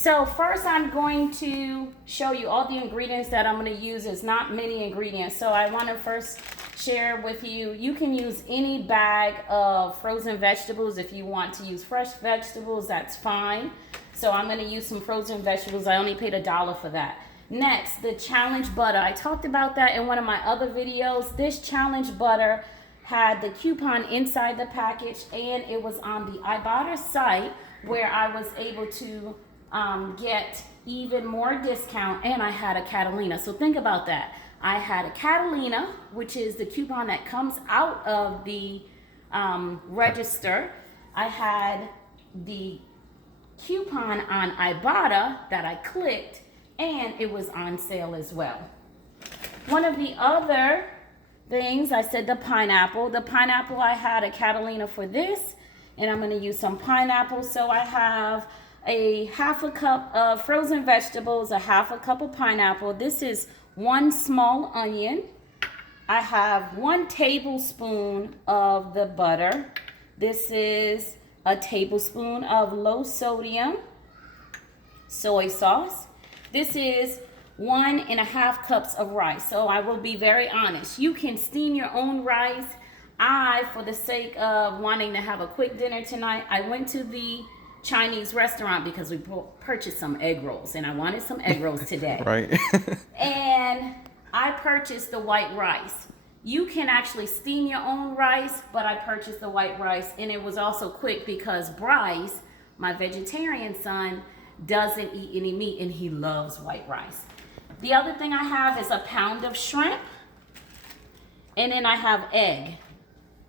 So first I'm going to show you all the ingredients that I'm going to use. It's not many ingredients. So I want to first share with you, you can use any bag of frozen vegetables. If you want to use fresh vegetables, that's fine. So I'm going to use some frozen vegetables. I only paid $1 for that. Next, the challenge butter. I talked about that in one of my other videos. This challenge butter had the coupon inside the package, and it was on the Ibotta site where I was able to get even more discount, and I had a Catalina. So think about that. I had a Catalina, which is the coupon that comes out of the register. I had the coupon on Ibotta that I clicked, and it was on sale as well. One of the other things, I said the pineapple. The pineapple, I had a Catalina for this, and I'm going to use some pineapple. So I have a half a cup of frozen vegetables, a half a cup of pineapple. This is 1 small onion. I have 1 tablespoon of the butter. This is a tablespoon of low sodium soy sauce. This is 1.5 cups of rice. So I will be very honest. You can steam your own rice. For the sake of wanting to have a quick dinner tonight, I went to the Chinese restaurant because we purchased some egg rolls, and I wanted some egg rolls today. Right. And I purchased the white rice. You can actually steam your own rice, but I purchased the white rice, and it was also quick because Bryce, my vegetarian son, doesn't eat any meat, and he loves white rice. The other thing I have is a pound of shrimp, and then I have egg.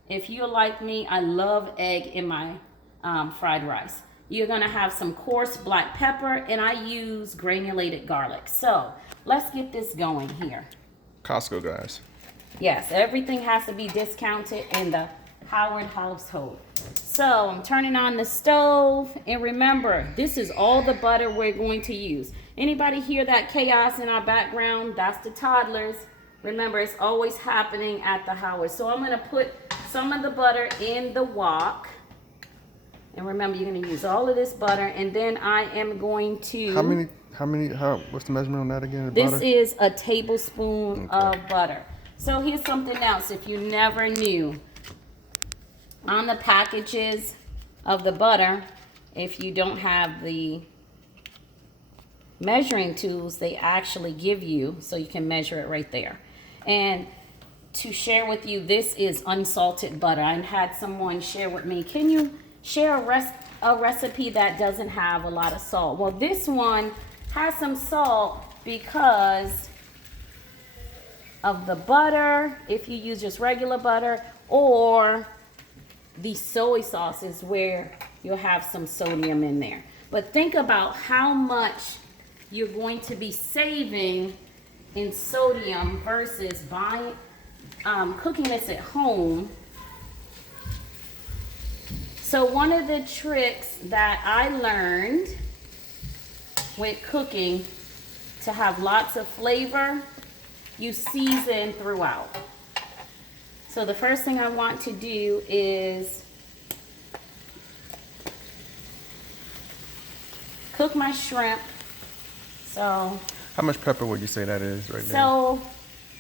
If you're like me, I love egg in my fried rice. You're gonna have some coarse black pepper, and I use granulated garlic. So let's get this going here. Costco, guys. Yes, everything has to be discounted in the Howard household. So I'm turning on the stove, and remember, this is all the butter we're going to use. Anybody hear that chaos in our background? That's the toddlers. Remember, it's always happening at the Howard. So I'm gonna put some of the butter in the wok. And remember, you're gonna use all of this butter, and then I am going to... What's the measurement on that again? This is a tablespoon of butter. So here's something else, if you never knew. On the packages of the butter, if you don't have the measuring tools, they actually give you, so you can measure it right there. And to share with you, this is unsalted butter. I had someone share with me, can you share a recipe that doesn't have a lot of salt? Well, this one has some salt because of the butter, if you use just regular butter, or the soy sauce is where you'll have some sodium in there. But think about how much you're going to be saving in sodium versus buying, cooking this at home. So one of the tricks that I learned with cooking to have lots of flavor, you season throughout. So the first thing I want to do is cook my shrimp. So how much pepper would you say that is right there? So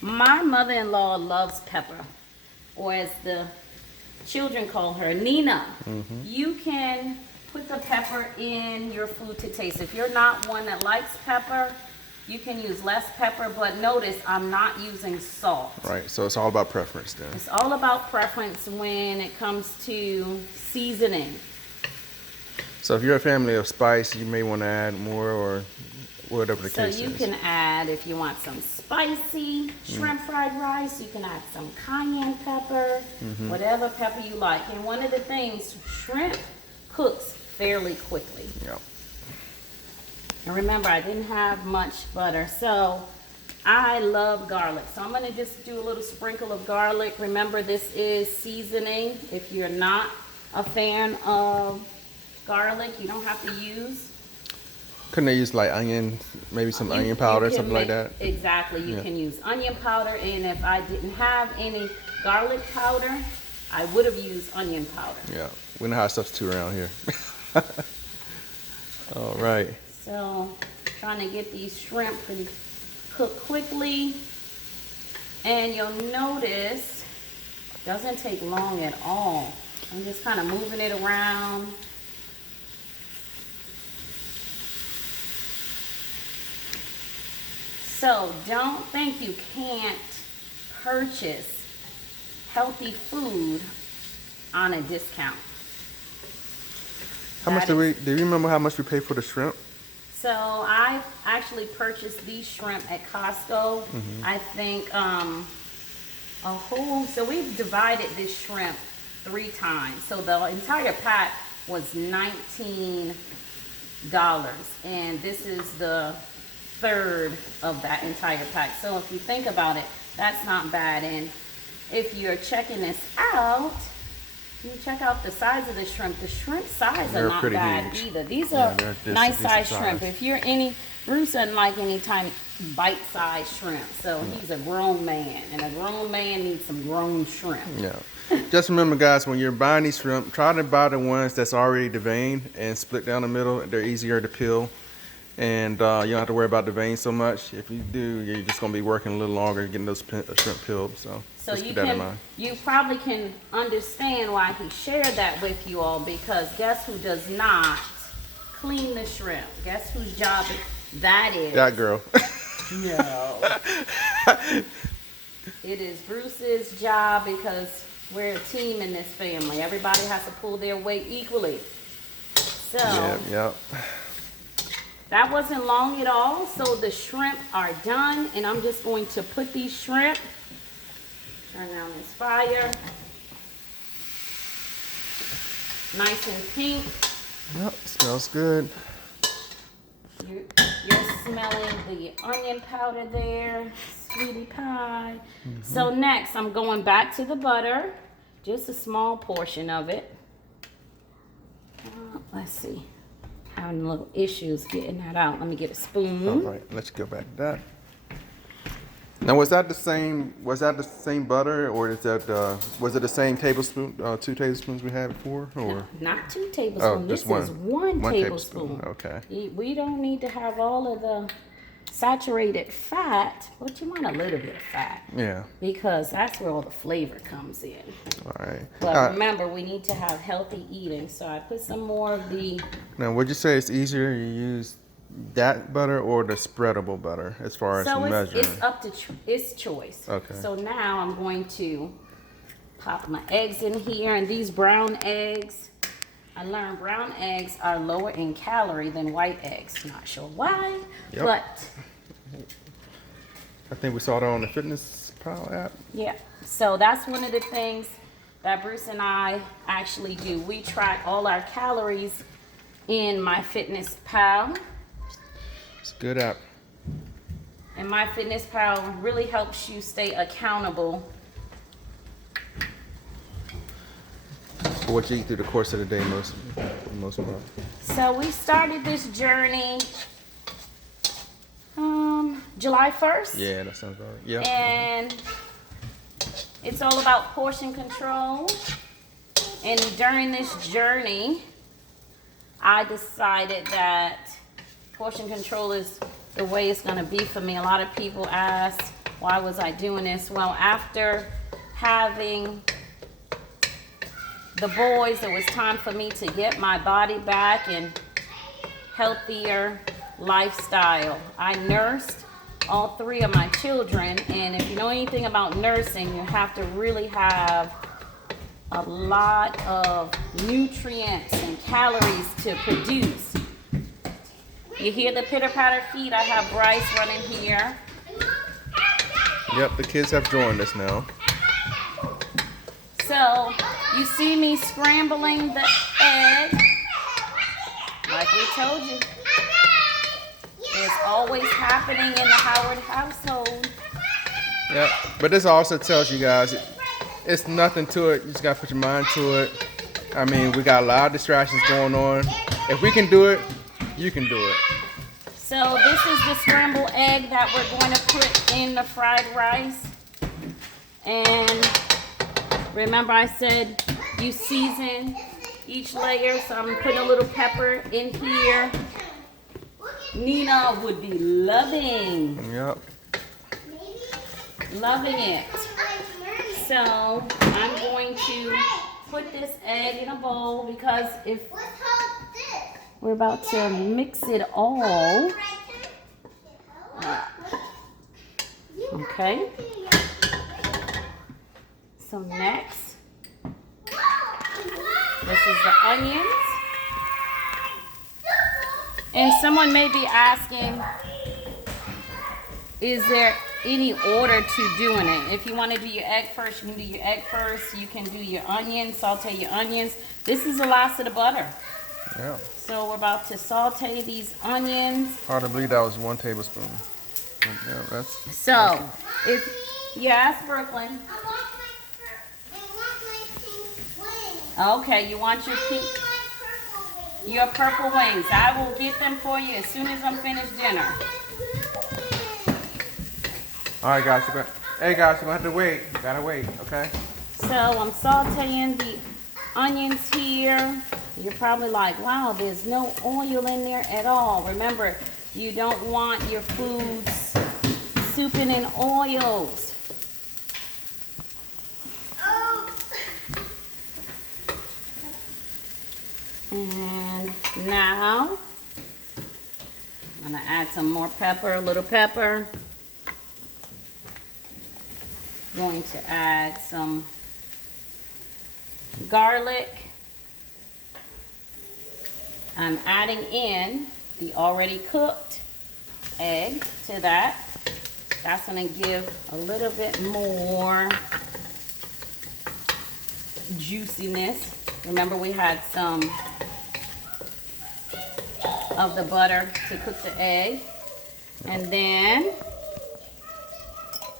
my mother-in-law loves pepper, or as the children call her, Nina. Mm-hmm. You can put the pepper in your food to taste. If you're not one that likes pepper, you can use less pepper, but notice I'm not using salt. Right, so it's all about preference then. It's all about preference when it comes to seasoning. So if you're a family of spice, you may want to add more, or whatever the case is. So you can add, if you want some spicy shrimp fried rice, you can add some cayenne pepper, whatever pepper you like. And one of the things, shrimp cooks fairly quickly. Yep. And remember, I didn't have much butter, so I love garlic. So I'm gonna just do a little sprinkle of garlic. Remember, this is seasoning. If you're not a fan of garlic, you don't have to use. Couldn't they use like onion, maybe some onion powder, something like that? Exactly, you can use onion powder, and if I didn't have any garlic powder, I would have used onion powder. Yeah, we know how to substitute around here. All right. So trying to get these shrimp pretty cooked quickly. And you'll notice it doesn't take long at all. I'm just kind of moving it around. So don't think you can't purchase healthy food on a discount. How much do you remember how much we paid for the shrimp? So I actually purchased these shrimp at Costco. I think so we've divided this shrimp 3 times. So the entire pack was $19, and this is the third of that entire pack. So if you think about it, that's not bad. And if you're checking this out, you check out the size of the shrimp. The shrimp size are not bad either. These are nice size shrimp. If you're Bruce doesn't like any tiny bite-sized shrimp. So he's a grown man, and a grown man needs some grown shrimp. Yeah. Just remember, guys, when you're buying these shrimp, try to buy the ones that's already deveined and split down the middle. They're easier to peel, and you don't have to worry about the veins so much. If you do, you're just going to be working a little longer getting those shrimp peeled. So just keep that in mind. You probably can understand why he shared that with you all, because guess who does not clean the shrimp? Guess whose job that is? That girl. No. It is Bruce's job, because we're a team in this family. Everybody has to pull their weight equally. So Yep. that wasn't long at all. So the shrimp are done, and I'm just going to put these shrimp, turn down this fire, nice and pink. Yep, smells good. You're smelling the onion powder there, sweetie pie. So next, I'm going back to the butter, just a small portion of it. Let's see, having a little issues getting that out. Let me get a spoon. All right, let's go back to that. Now, was that the same butter, or is that was it the same tablespoon, 2 tablespoons we had before, or? No, not 2 tablespoons. This is one tablespoon. Okay. We don't need to have all of the saturated fat, but you want a little bit of fat. Yeah. Because that's where all the flavor comes in. All right. But remember, we need to have healthy eating. So I put some more of the. Now, would you say it's easier to use that butter or the spreadable butter as far as measuring? So it's up to its choice. Okay. So now I'm going to pop my eggs in here, and these brown eggs, I learned brown eggs are lower in calorie than white eggs. Not sure why, but I think we saw that on the Fitness Pal app. Yeah. So that's one of the things that Bruce and I actually do. We track all our calories in My Fitness Pal. It's a good app. And My Fitness Pal really helps you stay accountable for what you eat through the course of the day, for the most part. So we started this journey July 1st. Yeah, that sounds right. Yeah. And it's all about portion control. And during this journey, I decided that portion control is the way it's going to be for me. A lot of people ask, why was I doing this? Well, after having the boys, it was time for me to get my body back and healthier lifestyle. I nursed all 3 of my children, and if you know anything about nursing, you have to really have a lot of nutrients and calories to produce. You hear the pitter-patter feet? I have Bryce running here. Yep, the kids have joined us now. So, you see me scrambling the egg. Like we told you, it's always happening in the Howard household. Yep, but this also tells you guys, it's nothing to it. You just got to put your mind to it. I mean, we got a lot of distractions going on. If we can do it, you can do it. So this is the scrambled egg that we're going to put in the fried rice. And remember I said you season each layer, so I'm putting a little pepper in here. Nina would be loving. Yep. Loving it. So I'm going to put this egg in a bowl because if we're about to mix it all. Okay. So next, this is the onions. And someone may be asking, is there any order to doing it? If you want to do your egg first, you can do your egg first. You can do your onions, saute your onions. This is the last of the butter. Yeah. So we're about to saute these onions. Hard to believe that was 1 tablespoon. Yeah, that's. So, if yes, Brooklyn. Okay, you want your pink, your purple wings. I will get them for you as soon as I'm finished dinner. All right, guys. Hey, guys, you're gonna have to wait. You gotta wait, okay? So I'm sauteing the onions here. You're probably like, wow, there's no oil in there at all. Remember, you don't want your foods souping in oils. And now I'm gonna add some more pepper, a little pepper. Going to add some garlic. I'm adding in the already cooked egg to that. That's gonna give a little bit more juiciness. Remember, we had some of the butter to cook the egg. And then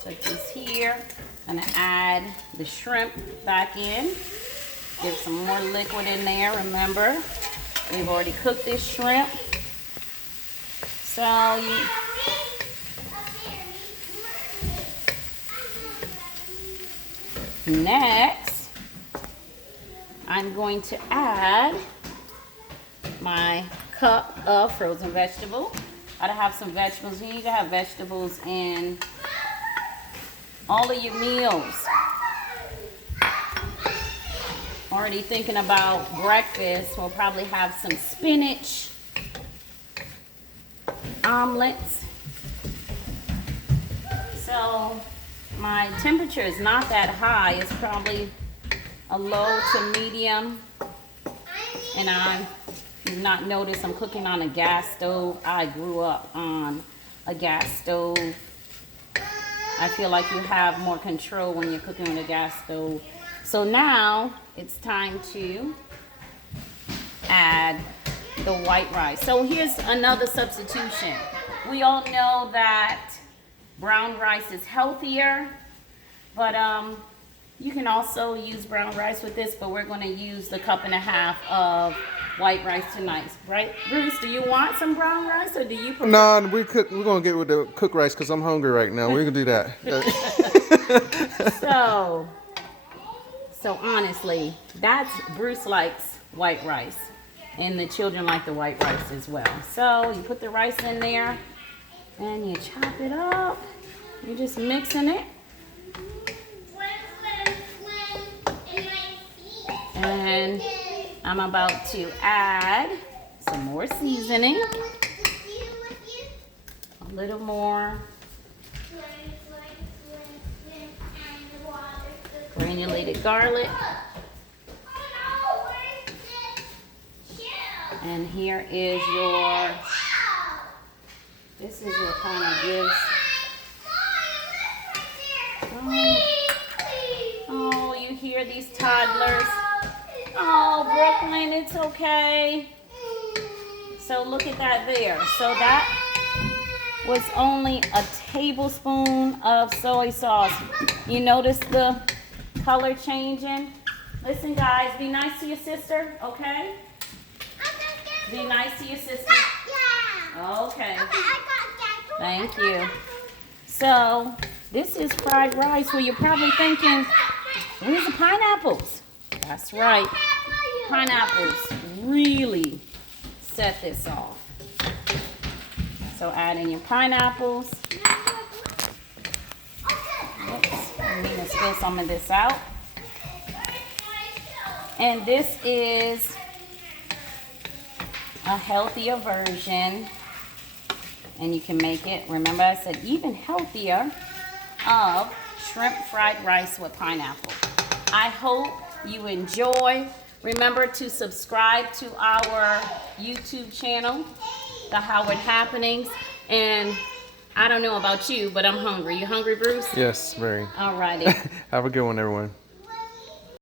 put this here. Gonna add the shrimp back in. Give some more liquid in there. Remember, we've already cooked this shrimp. So next, I'm going to add my cup of frozen vegetable. Gotta have some vegetables. You need to have vegetables in all of your meals. Already thinking about breakfast. We'll probably have some spinach, omelets. So my temperature is not that high. It's probably a low to medium. And I did not notice I'm cooking on a gas stove. I grew up on a gas stove. I feel like you have more control when you're cooking on a gas stove. So now it's time to add the white rice. So here's another substitution. We all know that brown rice is healthier, but you can also use brown rice with this, but we're going to use the 1.5 cups of white rice tonight, right? Bruce, do you want some brown rice or do you prefer? No, we're gonna get with the cooked rice because I'm hungry right now. We're gonna do that. So honestly, Bruce likes white rice, and the children like the white rice as well. So you put the rice in there, and you chop it up. You're just mixing it. And I'm about to add some more seasoning. A little more granulated garlic. And here is your, this is what kind of gives, oh, you hear these toddlers. Oh, Brooklyn, it's okay. So look at that there. So that was only a tablespoon of soy sauce. You notice the color changing? Listen, guys, be nice to your sister, okay? Be nice to your sister. Okay. Thank you. So this is fried rice where you're probably thinking, where's the pineapples? That's right. Pineapples really set this off. So add in your pineapples. Oops, I'm going to spill some of this out. And this is a healthier version. And you can make it, remember I said even healthier, of shrimp fried rice with pineapple. I hope you enjoy. Remember to subscribe to our YouTube channel, The Howard Happenings. And I don't know about you, but I'm hungry. You hungry, Bruce? Yes, very. All righty. Have a good one, everyone.